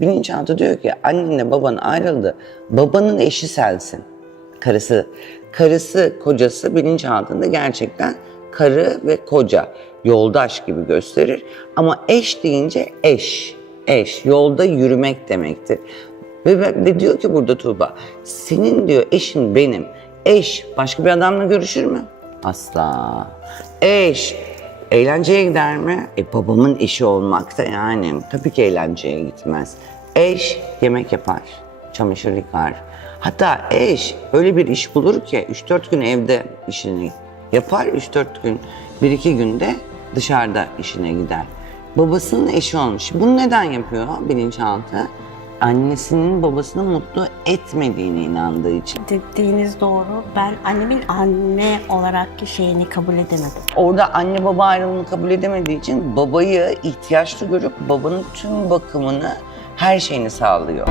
Bilinçaltı diyor ki annenle baban ayrıldı. Babanın eşi sensin. Karısı. Karısı, kocası bilinçaltında gerçekten karı ve koca. Yoldaş gibi gösterir. Ama eş deyince eş. Eş. Yolda yürümek demektir. Ve, ve, ve diyor ki burada Tuğba, senin diyor eşin benim. Eş başka bir adamla görüşür mü? Asla. Eş eğlenceye gider mi? E babamın eşi olmakta yani. Tabii ki eğlenceye gitmez. Eş yemek yapar, çamaşır yıkar. Hatta eş öyle bir iş bulur ki 3-4 gün evde işini yapar, 3-4 gün, 1-2 günde dışarıda işine gider. Babasının eşi olmuş. Bunu neden yapıyor bilinçaltı? Annesinin babasını mutlu etmediğine inandığı için. Dediğiniz doğru. Ben annemin anne olarak şeyini kabul edemedim. Orada anne baba ayrılığını kabul edemediği için babayı ihtiyaçlı görüp babanın tüm bakımını, her şeyini sağlıyor.